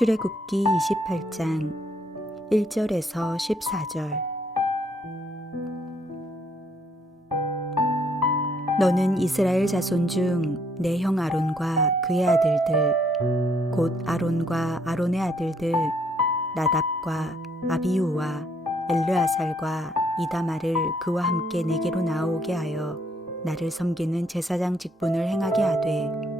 출애굽기 28장 1절에서 14절. 너는 이스라엘 자손 중 내 형 아론과 그의 아들들 곧 아론과 아론의 아들들 나답과 아비후와 엘르아살과 이다말을 그와 함께 내게로 나오게 하여 나를 섬기는 제사장 직분을 행하게 하되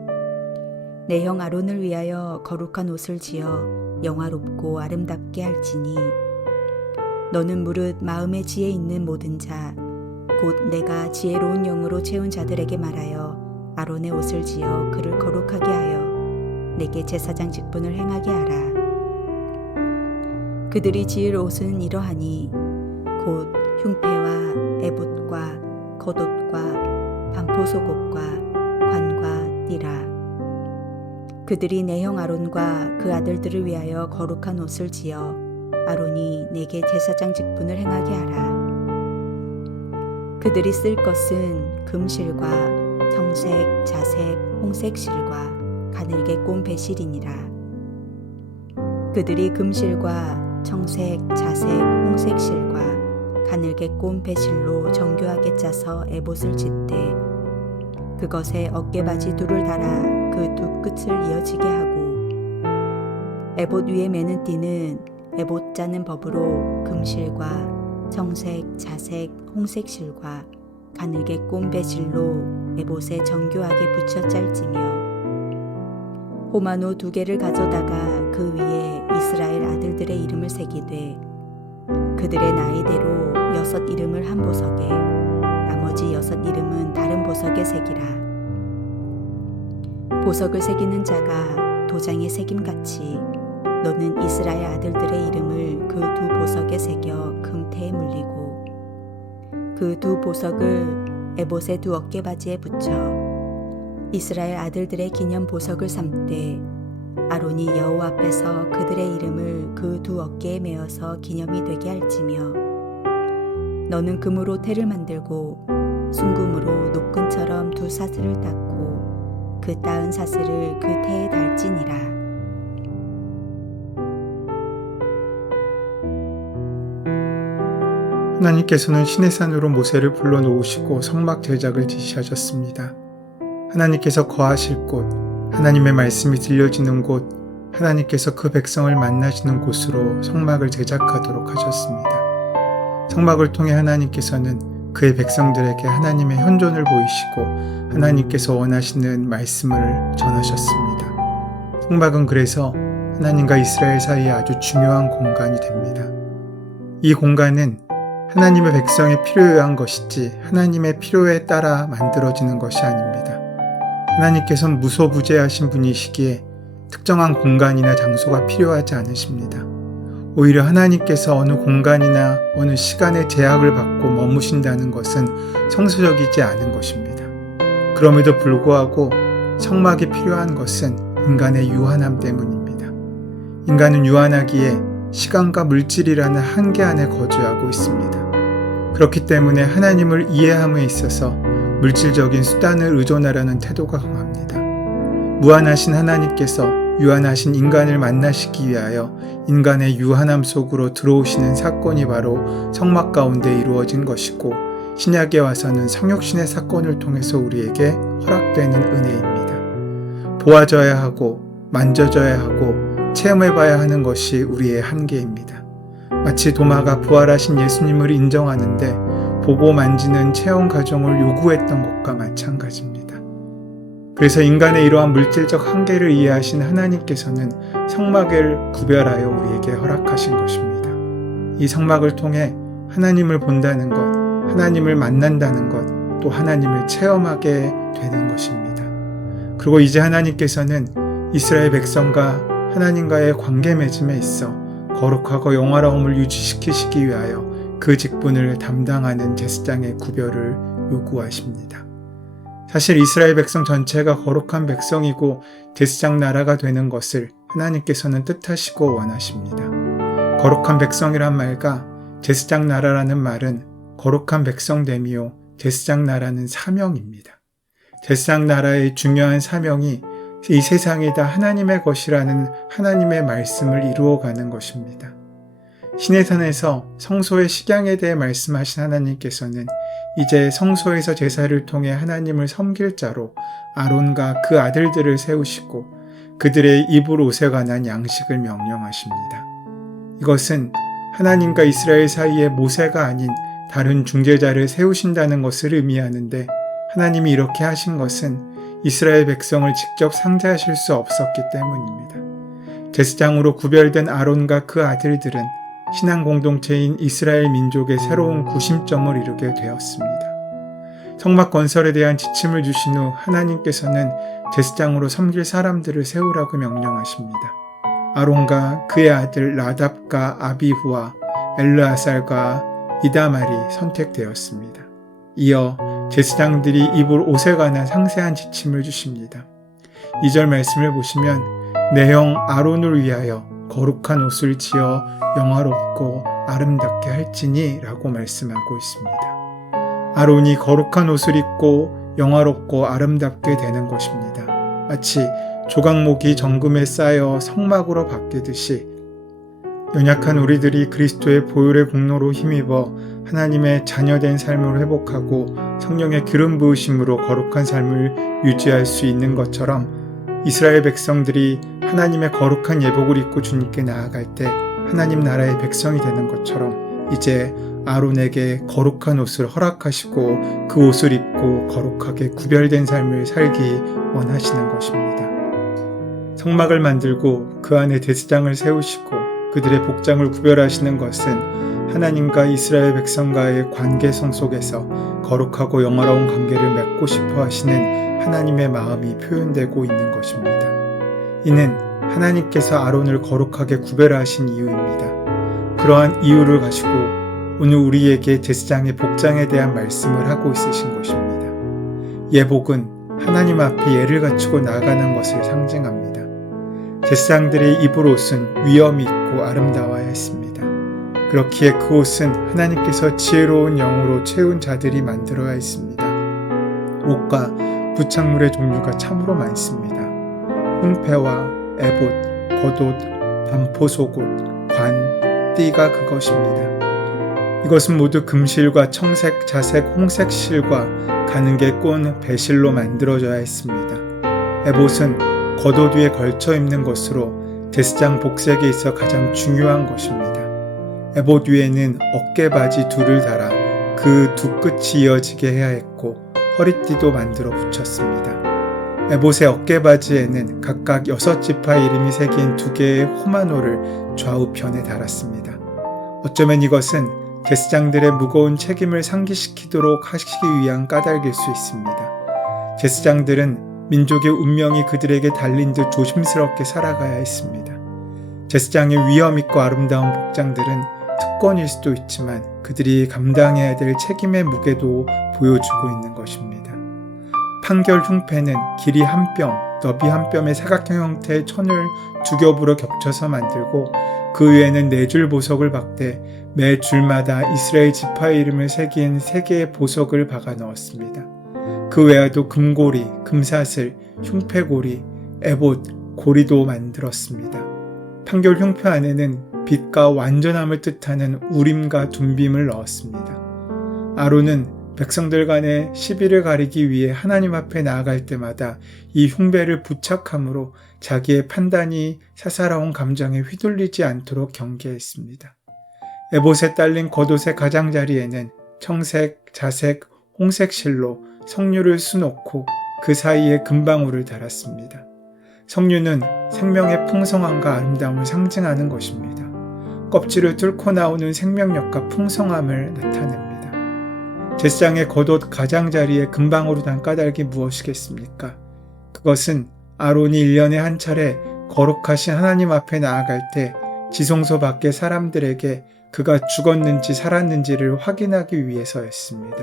내 형 아론을 위하여 거룩한 옷을 지어 영화롭고 아름답게 할지니 너는 무릇 마음에 지혜 있는 모든 자 곧 내가 지혜로운 영으로 채운 자들에게 말하여 아론의 옷을 지어 그를 거룩하게 하여 내게 제사장 직분을 행하게 하라. 그들이 지을 옷은 이러하니 곧 흉패와 에봇과 겉옷과 반포속옷과 관과 띠라. 그들이 내 형 아론과 그 아들들을 위하여 거룩한 옷을 지어 아론이 내게 제사장 직분을 행하게 하라. 그들이 쓸 것은 금실과 청색, 자색, 홍색 실과 가늘게 꼰 배실이니라. 그들이 금실과 청색, 자색, 홍색 실과 가늘게 꼰 배실로 정교하게 짜서 에봇을 짓되 그것에 어깨바지 둘을 달아 그 두 끝을 이어지게 하고 에봇 위에 매는 띠는 에봇 짜는 법으로 금실과 청색, 자색, 홍색 실과 가늘게 꼰 배실로 에봇에 정교하게 붙여 짤지며 호마노 2개를 가져다가 그 위에 이스라엘 아들들의 이름을 새기되 그들의 나이대로 6 이름을 한 보석에 나머지 6 이름은 다른 보석에 새기라. 보석을 새기는 자가 도장에 새김같이 너는 이스라엘 아들들의 이름을 그 2 보석에 새겨 금태에 물리고 그 2 보석을 에봇의 2 어깨바지에 붙여 이스라엘 아들들의 기념 보석을 삼되 아론이 여호와 앞에서 그들의 이름을 그 2 어깨에 메어서 기념이 되게 할지며 너는 금으로 태를 만들고 순금으로 노끈처럼 2 사슬을 닦고 그 따은 사슬을 그 태에 달지니라. 하나님께서는 시내산으로 모세를 불러놓으시고 성막 제작을 지시하셨습니다. 하나님께서 거하실 곳, 하나님의 말씀이 들려지는 곳, 하나님께서 그 백성을 만나시는 곳으로 성막을 제작하도록 하셨습니다. 성막을 통해 하나님께서는 그의 백성들에게 하나님의 현존을 보이시고 하나님께서 원하시는 말씀을 전하셨습니다. 성막은 그래서 하나님과 이스라엘 사이에 아주 중요한 공간이 됩니다. 이 공간은 하나님의 백성의 필요에 의한 것이지 하나님의 필요에 따라 만들어지는 것이 아닙니다. 하나님께서는 무소부재하신 분이시기에 특정한 공간이나 장소가 필요하지 않으십니다. 오히려 하나님께서 어느 공간이나 어느 시간의 제약을 받고 머무신다는 것은 성서적이지 않은 것입니다. 그럼에도 불구하고 성막이 필요한 것은 인간의 유한함 때문입니다. 인간은 유한하기에 시간과 물질이라는 한계 안에 거주하고 있습니다. 그렇기 때문에 하나님을 이해함에 있어서 물질적인 수단을 의존하려는 태도가 강합니다. 무한하신 하나님께서 유한하신 인간을 만나시기 위하여 인간의 유한함 속으로 들어오시는 사건이 바로 성막 가운데 이루어진 것이고 신약에 와서는 성육신의 사건을 통해서 우리에게 허락되는 은혜입니다. 보아져야 하고 만져져야 하고 체험해봐야 하는 것이 우리의 한계입니다. 마치 도마가 부활하신 예수님을 인정하는데 보고 만지는 체험 과정을 요구했던 것과 마찬가지입니다. 그래서 인간의 이러한 물질적 한계를 이해하신 하나님께서는 성막을 구별하여 우리에게 허락하신 것입니다. 이 성막을 통해 하나님을 본다는 것, 하나님을 만난다는 것, 또 하나님을 체험하게 되는 것입니다. 그리고 이제 하나님께서는 이스라엘 백성과 하나님과의 관계 맺음에 있어 거룩하고 영화로움을 유지시키시기 위하여 그 직분을 담당하는 제사장의 구별을 요구하십니다. 사실 이스라엘 백성 전체가 거룩한 백성이고 제사장 나라가 되는 것을 하나님께서는 뜻하시고 원하십니다. 거룩한 백성이란 말과 제사장 나라라는 말은 거룩한 백성됨이요 제사장 나라는 사명입니다. 제사장 나라의 중요한 사명이 이 세상이 다 하나님의 것이라는 하나님의 말씀을 이루어가는 것입니다. 시내산에서 성소의 식양에 대해 말씀하신 하나님께서는 이제 성소에서 제사를 통해 하나님을 섬길 자로 아론과 그 아들들을 세우시고 그들의 입을 옷에 관한 양식을 명령하십니다. 이것은 하나님과 이스라엘 사이에 모세가 아닌 다른 중재자를 세우신다는 것을 의미하는데, 하나님이 이렇게 하신 것은 이스라엘 백성을 직접 상대하실 수 없었기 때문입니다. 제사장으로 구별된 아론과 그 아들들은 신앙 공동체인 이스라엘 민족의 새로운 구심점을 이루게 되었습니다. 성막 건설에 대한 지침을 주신 후 하나님께서는 제사장으로 섬길 사람들을 세우라고 명령하십니다. 아론과 그의 아들 나답과 아비후와 엘르아살과 이다말이 선택되었습니다. 이어 제사장들이 입을 옷에 관한 상세한 지침을 주십니다. 2절 말씀을 보시면 내 형 아론을 위하여 거룩한 옷을 지어 영화롭고 아름답게 할지니 라고 말씀하고 있습니다. 아론이 거룩한 옷을 입고 영화롭고 아름답게 되는 것입니다. 마치 조각목이 정금에 쌓여 성막으로 바뀌듯이 연약한 우리들이 그리스도의 보혈의 공로로 힘입어 하나님의 자녀된 삶을 회복하고 성령의 기름 부으심으로 거룩한 삶을 유지할 수 있는 것처럼, 이스라엘 백성들이 하나님의 거룩한 예복을 입고 주님께 나아갈 때 하나님 나라의 백성이 되는 것처럼 이제 아론에게 거룩한 옷을 허락하시고 그 옷을 입고 거룩하게 구별된 삶을 살기 원하시는 것입니다. 성막을 만들고 그 안에 제사장을 세우시고 그들의 복장을 구별하시는 것은 하나님과 이스라엘 백성과의 관계성 속에서 거룩하고 영화로운 관계를 맺고 싶어 하시는 하나님의 마음이 표현되고 있는 것입니다. 이는 하나님께서 아론을 거룩하게 구별하신 이유입니다. 그러한 이유를 가지고 오늘 우리에게 제사장의 복장에 대한 말씀을 하고 있으신 것입니다. 예복은 하나님 앞에 예를 갖추고 나아가는 것을 상징합니다. 제사장들의 입을 옷은 위엄이 있고 아름다워야 했습니다. 그렇기에 그 옷은 하나님께서 지혜로운 영으로 채운 자들이 만들어야 했습니다. 옷과 부착물의 종류가 참으로 많습니다. 홍패와 에봇, 겉옷, 반포속옷, 관, 띠가 그것입니다. 이것은 모두 금실과 청색, 자색, 홍색 실과 가는게 꼰 배실로 만들어져야 했습니다. 에봇은 겉옷 위에 걸쳐 입는 것으로 제사장 복색에 있어 가장 중요한 것입니다. 에봇 위에는 어깨바지 둘을 달아 그 두 끝이 이어지게 해야 했고 허리띠도 만들어 붙였습니다. 에봇의 어깨바지에는 각각 6지파 이름이 새긴 2개의 호마노를 좌우편에 달았습니다. 어쩌면 이것은 제사장들의 무거운 책임을 상기시키도록 하시기 위한 까닭일 수 있습니다. 제사장들은 민족의 운명이 그들에게 달린 듯 조심스럽게 살아가야 했습니다. 제사장의 위엄있고 아름다운 복장들은 특권일 수도 있지만 그들이 감당해야 될 책임의 무게도 보여주고 있는 것입니다. 판결 흉패는 길이 한 뼘, 너비 한 뼘의 사각형 형태의 천을 2겹으로 겹쳐서 만들고 그 위에는 4줄 보석을 박되 매 줄마다 이스라엘 지파의 이름을 새긴 3개의 보석을 박아 넣었습니다. 그 외에도 금고리, 금사슬, 흉패고리, 에봇, 고리도 만들었습니다. 판결 흉패 안에는 빛과 완전함을 뜻하는 우림과 둠빔을 넣었습니다. 아론은 백성들 간의 시비를 가리기 위해 하나님 앞에 나아갈 때마다 이 흉배를 부착함으로 자기의 판단이 사사로운 감정에 휘둘리지 않도록 경계했습니다. 에봇에 딸린 겉옷의 가장자리에는 청색, 자색, 홍색 실로 석류를 수놓고 그 사이에 금방울을 달았습니다. 석류는 생명의 풍성함과 아름다움을 상징하는 것입니다. 껍질을 뚫고 나오는 생명력과 풍성함을 나타냅니다. 제사장의 겉옷 가장자리에 금방울을 단 까닭이 무엇이겠습니까? 그것은 아론이 1년에 한 차례 거룩하신 하나님 앞에 나아갈 때 지성소 밖의 사람들에게 그가 죽었는지 살았는지를 확인하기 위해서였습니다.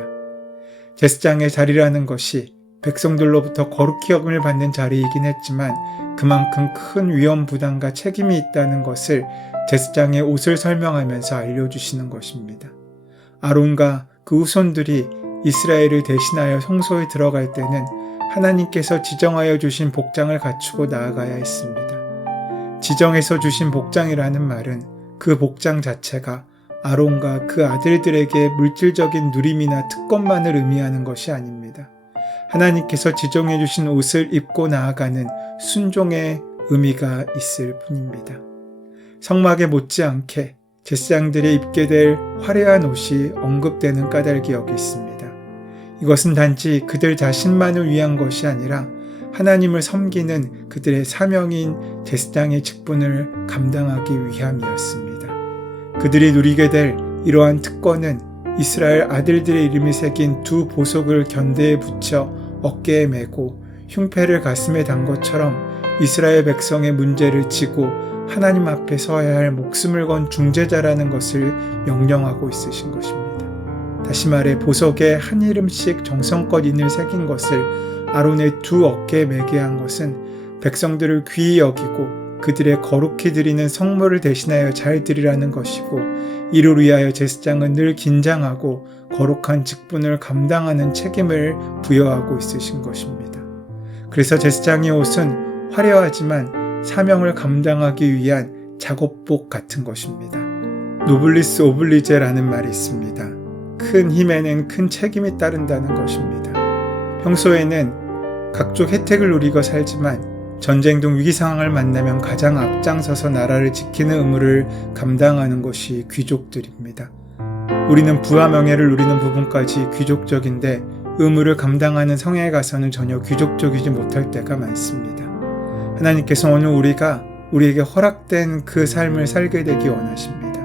제사장의 자리라는 것이 백성들로부터 거룩히 여김을 받는 자리이긴 했지만 그만큼 큰 위험 부담과 책임이 있다는 것을 제사장의 옷을 설명하면서 알려주시는 것입니다. 아론과 그 후손들이 이스라엘을 대신하여 성소에 들어갈 때는 하나님께서 지정하여 주신 복장을 갖추고 나아가야 했습니다. 지정해서 주신 복장이라는 말은 그 복장 자체가 아론과 그 아들들에게 물질적인 누림이나 특권만을 의미하는 것이 아닙니다. 하나님께서 지정해 주신 옷을 입고 나아가는 순종의 의미가 있을 뿐입니다. 성막에 못지않게 제사장들이 입게 될 화려한 옷이 언급되는 까닭이 여기 있습니다. 이것은 단지 그들 자신만을 위한 것이 아니라 하나님을 섬기는 그들의 사명인 제사장의 직분을 감당하기 위함이었습니다. 그들이 누리게 될 이러한 특권은 이스라엘 아들들의 이름이 새긴 두 보석을 견대에 붙여 어깨에 메고 흉패를 가슴에 단 것처럼 이스라엘 백성의 문제를 지고 하나님 앞에 서야 할 목숨을 건 중재자라는 것을 명령하고 있으신 것입니다. 다시 말해 보석에 한 이름씩 정성껏 인을 새긴 것을 아론의 두 어깨에 매게 한 것은 백성들을 귀히 여기고 그들의 거룩히 드리는 성물을 대신하여 잘 드리라는 것이고, 이를 위하여 제사장은 늘 긴장하고 거룩한 직분을 감당하는 책임을 부여하고 있으신 것입니다. 그래서 제사장의 옷은 화려하지만 사명을 감당하기 위한 작업복 같은 것입니다. 노블리스 오블리제라는 말이 있습니다. 큰 힘에는 큰 책임이 따른다는 것입니다. 평소에는 각종 혜택을 누리고 살지만 전쟁 등 위기 상황을 만나면 가장 앞장서서 나라를 지키는 의무를 감당하는 것이 귀족들입니다. 우리는 부와 명예를 누리는 부분까지 귀족적인데 의무를 감당하는 성에 가서는 전혀 귀족적이지 못할 때가 많습니다. 하나님께서 오늘 우리에게 허락된 그 삶을 살게 되기 원하십니다.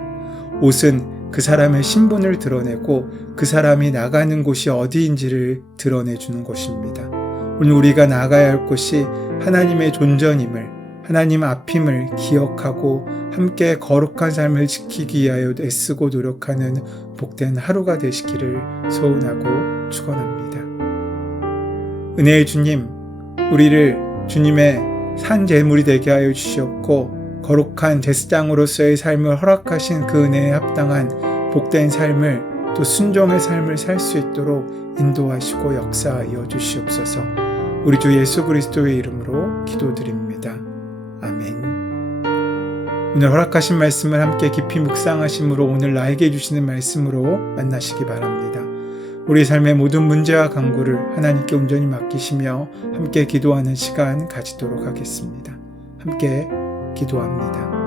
옷은 그 사람의 신분을 드러내고 그 사람이 나가는 곳이 어디인지를 드러내주는 것입니다. 오늘 우리가 나가야 할 곳이 하나님의 존전임을, 하나님 앞임을 기억하고 함께 거룩한 삶을 지키기 위하여 애쓰고 노력하는 복된 하루가 되시기를 소원하고 축원합니다. 은혜의 주님, 우리를 주님의 산 제물이 되게 하여 주시옵고 거룩한 제사장으로서의 삶을 허락하신 그 은혜에 합당한 복된 삶을, 또 순종의 삶을 살 수 있도록 인도하시고 역사하여 주시옵소서. 우리 주 예수 그리스도의 이름으로 기도드립니다. 아멘. 오늘 허락하신 말씀을 함께 깊이 묵상하심으로 오늘 나에게 주시는 말씀으로 만나시기 바랍니다. 우리 삶의 모든 문제와 간구를 하나님께 온전히 맡기시며 함께 기도하는 시간 가지도록 하겠습니다. 함께 기도합니다.